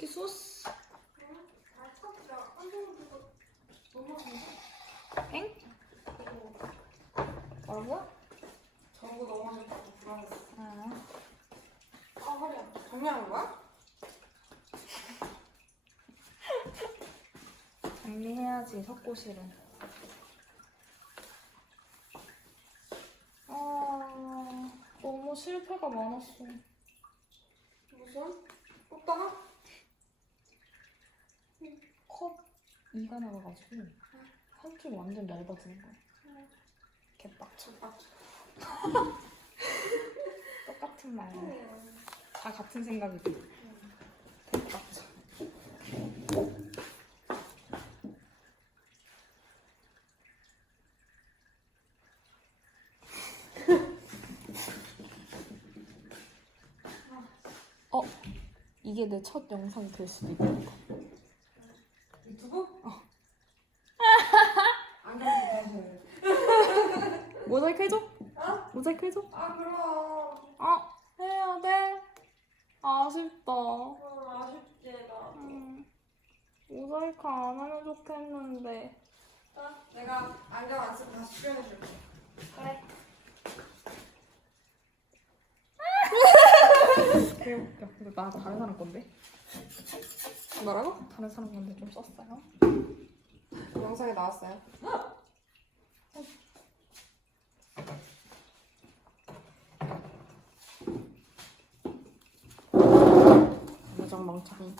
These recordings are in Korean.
치소스. 엥? 뭐라고? 저거 넘어졌다고 불안했어. 아, 아, 허리야. 정리한 거야? 정리해야지 석고실은. 아, 너무 실패가 많았어. 무슨? 오빠가? 이가 나가가지고 한쪽 완전 얇아지는 거야. 개빡쳐. 똑같은 말. 다 같은 생각이지. 개빡쳐. 어, 이게 내 첫 영상이 될 수도 있겠다. 유튜브? 어. 안 그래도 되지. 모자이크 해줘? 어? 모자이크 해줘? 아, 그럼. 아, 해야 돼? 아쉽다. 어, 아쉽지, 나. 음, 모자이크 안 하면 좋겠는데. 아, 내가 안경 안 쓰고 다시 표현해줄게. 그래. 개웃겨. 근데 나 다른 사람 건데. 뭐라고? 다른 사람 건데 좀 썼어요. 영상에 나왔어요. 무장 망창이.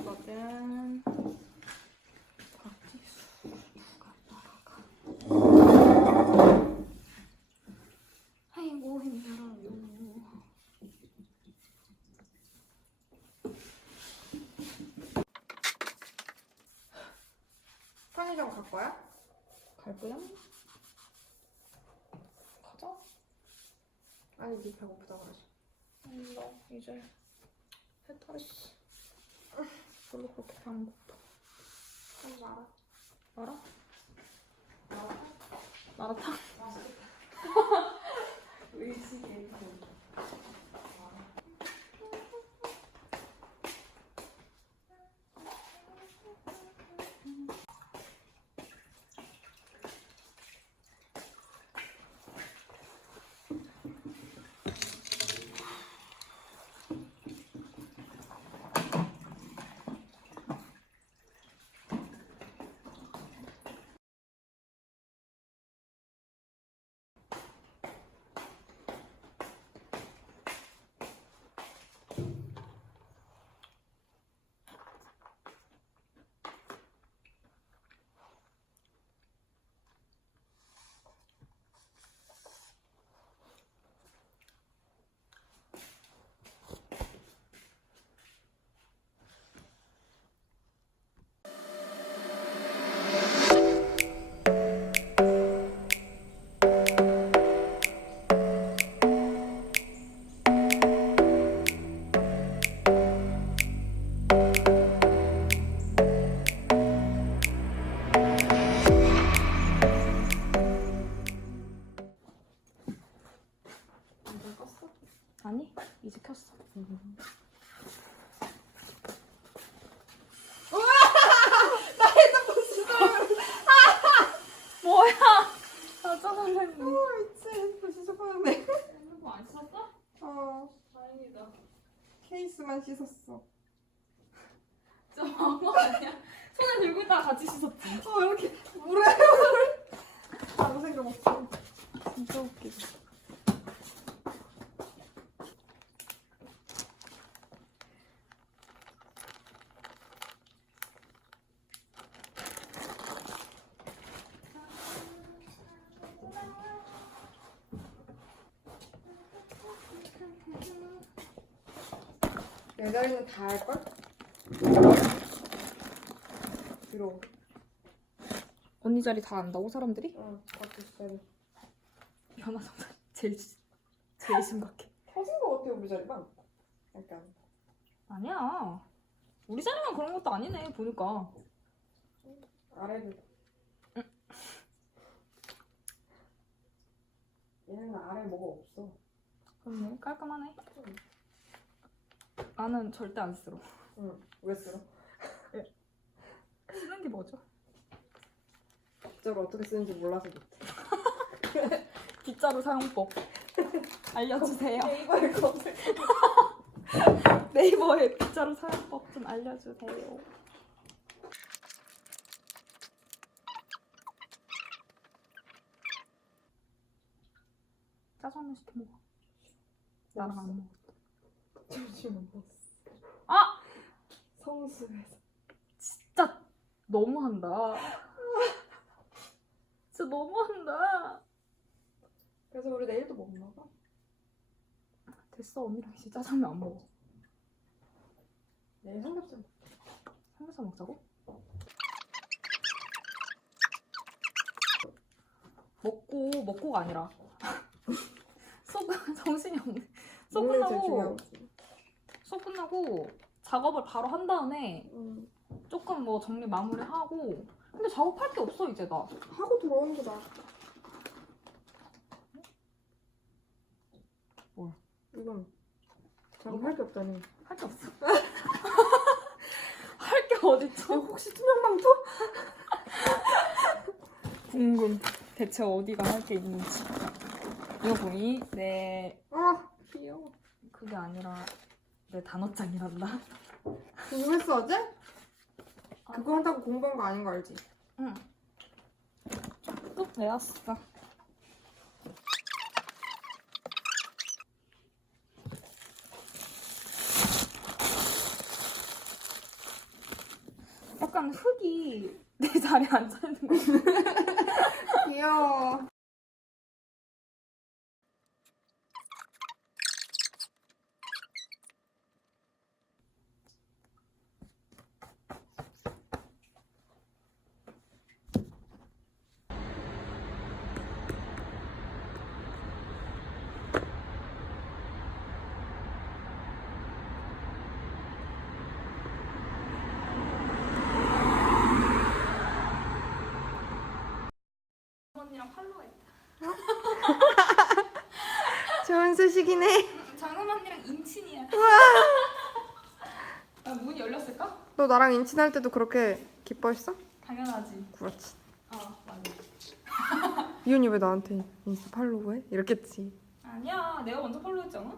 이거는 아이고 힘들어요. 편의점 갈 거야? 갈 거야? 가자. 아니, 네 배고프다 그러지. 음, 나 이제 해탈했어. 별로 그렇게 배안 고파. 한 말아. 알아? 나와. 마라탕? 의식의 뭐야? 여자 선생님. 어, 미친. 핸드폰 씻어봤는데. 핸드폰 안 씻었어? 어, 다행이다. 케이스만 씻었어. 진짜 망거 아니야? 손에 들고 있다가 같이 씻었지. 어, 왜 이렇게 물에 아무 생각 없어. 진짜 웃기다. 내 자리는 다 할걸? 들어. 언니 자리 다 안다고 사람들이? 응, 같이 자리. 변화성사 제일 제일 심각해. 터진 거 같아 우리 자리만. 약간. 아니야. 우리 자리만 그런 것도 아니네 보니까. 아래를. 얘는 아래 뭐가 없어. 그렇네 깔끔하네. 나는 절대 안 쓸어. 응. 왜 쓰러? 쓰는 게 뭐죠? 빗자루 어떻게 쓰는지 몰라서 못해. 빗자루 사용법 알려주세요. 네이버에 검색. 네이버에 빗자루 사용법 좀 알려주세요. 짜장면 시켜 먹어. 나랑 안 먹어. 잠시만 봤어. 아! 성수에서. 진짜 너무한다. 진짜 너무한다. 그래서 우리 내일도 먹나 봐. 됐어 언니랑 이제 짜장면 안 먹어. 내일 삼겹살 먹 삼겹살 먹자고? 먹고 먹고가 아니라 수업 정신이 없네. 수업 끝나고 작업을 바로 한 다음에 응. 조금 뭐 정리 마무리하고 근데 작업할 게 없어 이제 나. 하고 들어오는 게 나아. 뭘? 이건 작업할 게 없다니. 할 게 없어. 할게 어딨어? 혹시 투명망토? 궁금. 대체 어디가 할 게 있는지. 이거 보니 내아 귀여워. 그게 아니라 내 단어장이란다. 공부했어 어제? 그거 한다고 공부한 거 아닌 거 알지? 응. 또 외웠어. 약간 흙이 내 자리에 앉아 있는 거. 귀여워. 언니랑 팔로우했다. 좋은 소식이네. 장은 언니랑 인친이야. 아, 문이 열렸을까? 너 나랑 인친할 때도 그렇게 기뻐했어? 당연하지. 그렇지. 어, 맞아. 이윤이 왜 나한테 인스타 팔로우해? 이렇겠지. 아니야, 내가 먼저 팔로우했잖아.